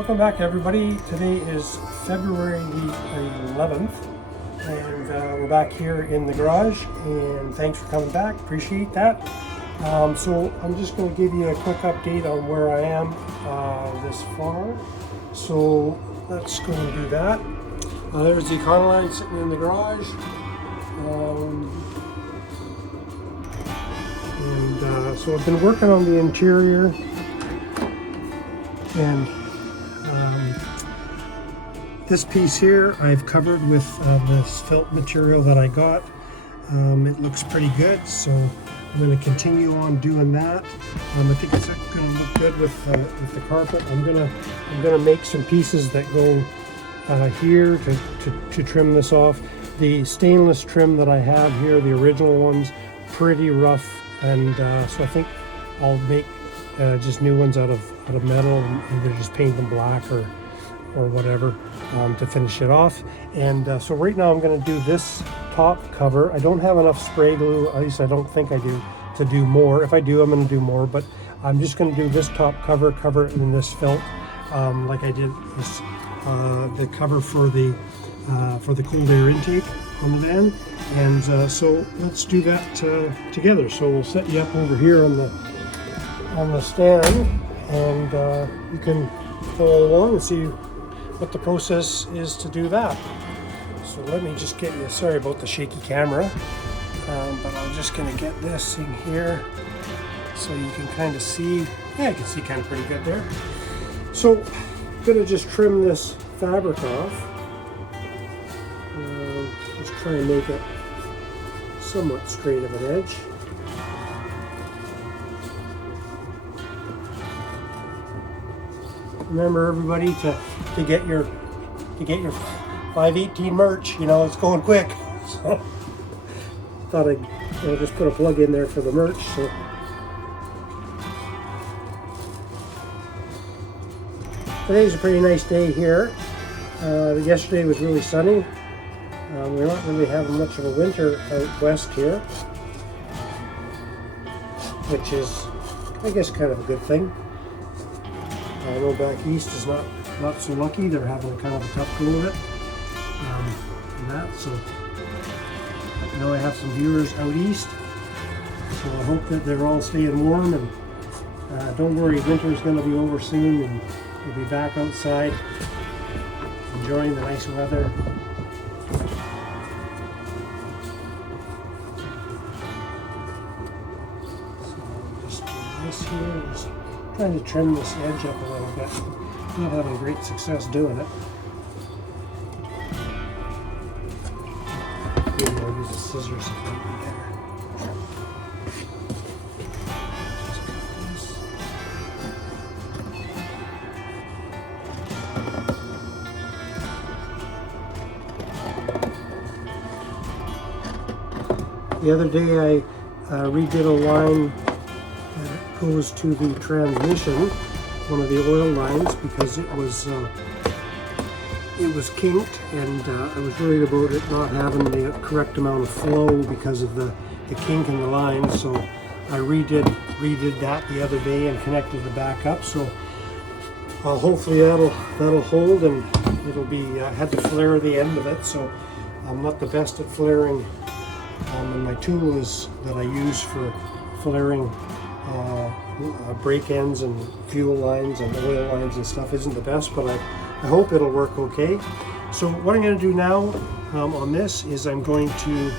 Welcome back, everybody. Today is February the 11th, and we're back here in the garage, and thanks for coming back. Appreciate that. So I'm just going to give you a quick update on where I am this far. So let's go and do that. There's the Econoline sitting in the garage. So I've been working on the interior, and this piece here I've covered with this felt material that I got. It looks pretty good, so I'm going to continue on doing that. I think it's going to look good with the carpet. I'm gonna make some pieces that go here to trim this off. The stainless trim that I have here, the original ones, pretty rough, and so I think I'll make just new ones out of metal and either just paint them black or whatever to finish it off. And so right now I'm going to do this top cover. I don't have enough spray glue, at least I don't think I do, to do more. If I do, I'm going to do more, but I'm just going to do this top cover it in this felt, like I did this, the cover for the cold air intake on the van. And so let's do that together. So we'll set you up over here on the stand, and you can follow along and see what the process is to do that. So let me just get you, sorry about the shaky camera, but I'm just going to get this in here so you can kind of see. Yeah, you can see kind of pretty good there. So I'm going to just trim this fabric off. Let's try and make it somewhat straight of an edge. Remember, everybody, to get your 518 merch, you know, it's going quick. So thought I'd just put a plug in there for the merch. So today's a pretty nice day here. Yesterday was really sunny. We're not really having much of a winter out west here, which is, I guess, kind of a good thing. I know back east is not so lucky. They're having kind of a tough go of it. And that, so I know I have some viewers out east, so I hope that they're all staying warm, and don't worry, winter's going to be over soon, and we'll be back outside enjoying the nice weather. So just do this here, just trying to trim this edge up a little bit. Not having great success doing it. Maybe I'll use the scissors if that would be better. Just cut this. The other day I redid a line that goes to the transmission, one of the oil lines, because it was kinked, and I was worried about it not having the correct amount of flow because of the kink in the line. So I redid that the other day and connected the back up. So hopefully that'll hold, and it'll be. I had to flare the end of it, so I'm not the best at flaring. And my tool is that I use for flaring brake ends and fuel lines and oil lines and stuff isn't the best, but I hope it'll work okay. So what I'm going to do now on this is I'm going to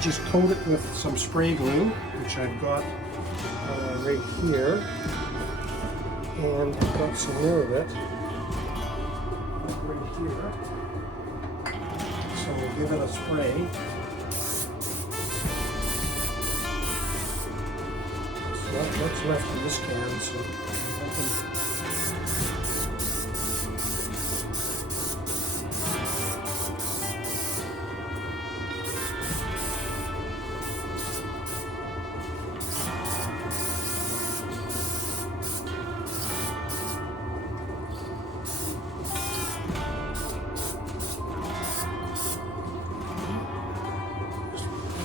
just coat it with some spray glue, which I've got right here, and I've got some more of it right here. So we'll give it a spray. What's left in this can, so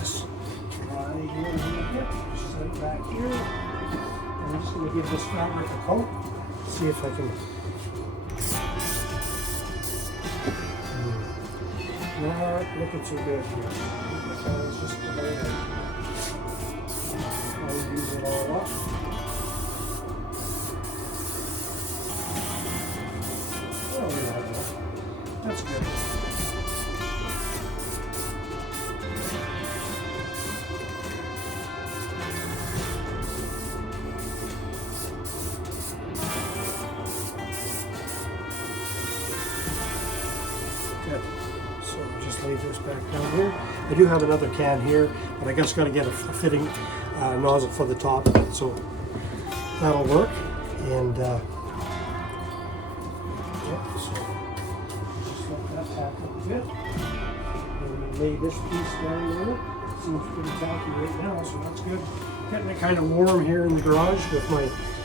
just dry here a little bit, just set it back here. I'm just going to give this fabric a coat. see if I can. Not looking so good here. It's just the way I use it all up. Oh, yeah, that's good. Good. So just lay this back down here. I do have another can here, but I guess got to get a fitting nozzle for the top, so that'll work. And yeah, so just let that pack up a bit. And lay this piece down there. It seems pretty tacky right now, so that's good. Getting it kind of warm here in the garage with my.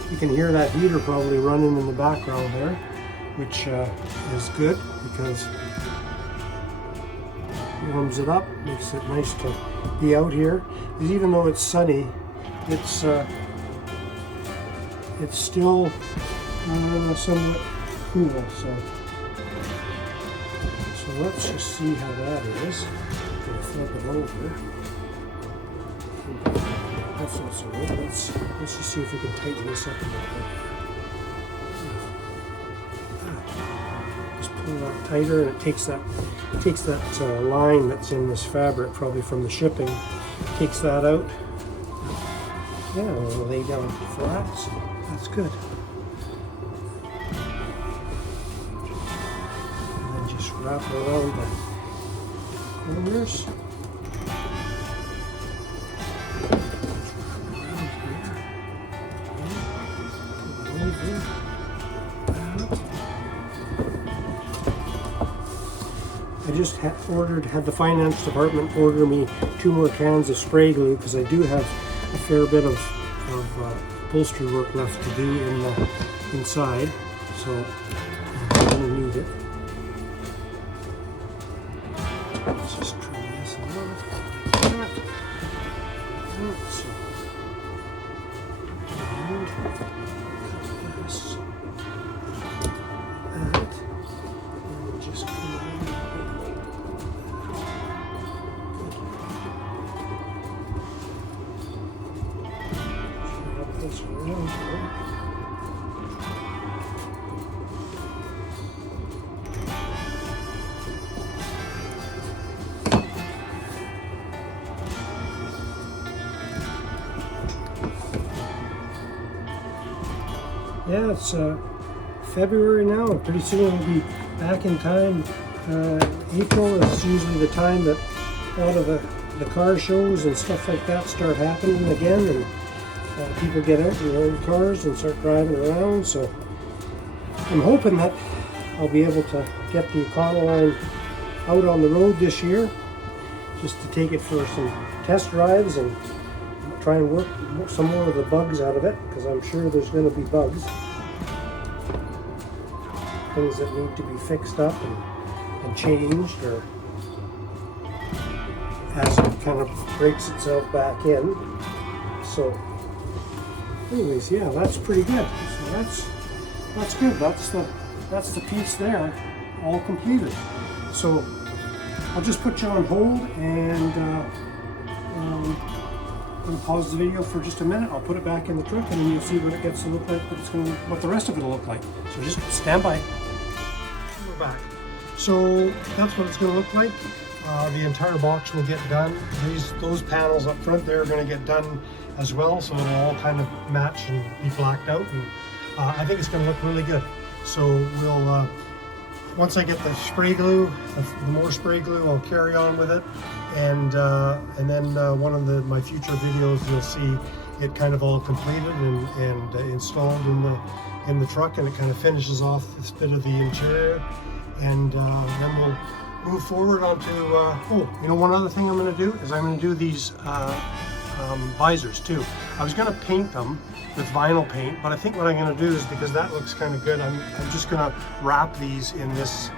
You can hear that heater probably running in the background there, which is good because warms it up, makes it nice to be out here. Because even though it's sunny, it's still somewhat cool. So let's just see how that is. I'm gonna flip it over. That's not so good. Let's just see if we can tighten this up a little bit. Just pull that tighter, and it takes that line that's in this fabric, probably from the shipping, takes that out. Yeah, we'll lay down flat, so that's good. And then just wrap it around the corners. I just had the finance department order me 2 more cans of spray glue because I do have a fair bit of upholstery work left to do in the inside, so I'm going to need it. Let's just trim this a little like that. So, and cut this, that, and just come around. This around here. Yeah, it's February now, and pretty soon we'll be back in time. April is usually the time that a lot of the car shows and stuff like that start happening again, and people get out in their own cars and start driving around. So I'm hoping that I'll be able to get the Econoline out on the road this year, just to take it for some test drives and try and work some more of the bugs out of it, because I'm sure there's going to be bugs, things that need to be fixed up and changed, or as it kind of breaks itself back in. So anyways, yeah, that's pretty good. So that's good. That's the piece there, all completed. So I'll just put you on hold, and I'm going to pause the video for just a minute. I'll put it back in the truck, and then you'll see what it gets to look like, what the rest of it will look like. So just stand by. We're back. So that's what it's going to look like. The entire box will get done. Those panels up front there are going to get done as well, so it'll all kind of match and be blacked out, and I think it's going to look really good. So we'll once I get the spray glue, the more spray glue, I'll carry on with it, and then one of my future videos, you'll see it kind of all completed and installed in the truck, and it kind of finishes off this bit of the interior, and then we'll move forward onto, one other thing I'm going to do is I'm going to do these visors too. I was going to paint them with vinyl paint, but I think what I'm going to do is, because that looks kind of good, I'm just going to wrap these in this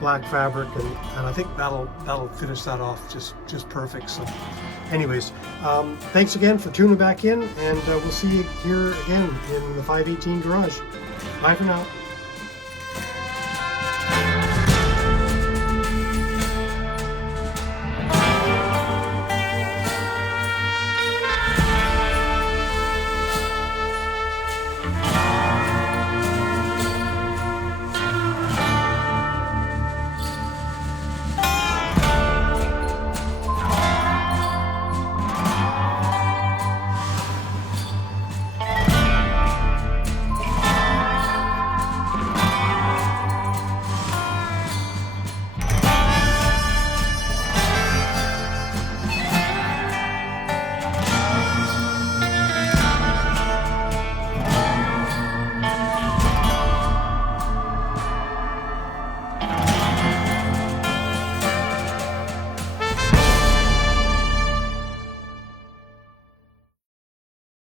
black fabric, and I think that'll finish that off just perfect. So anyways, thanks again for tuning back in, and we'll see you here again in the 518 garage. Bye for now.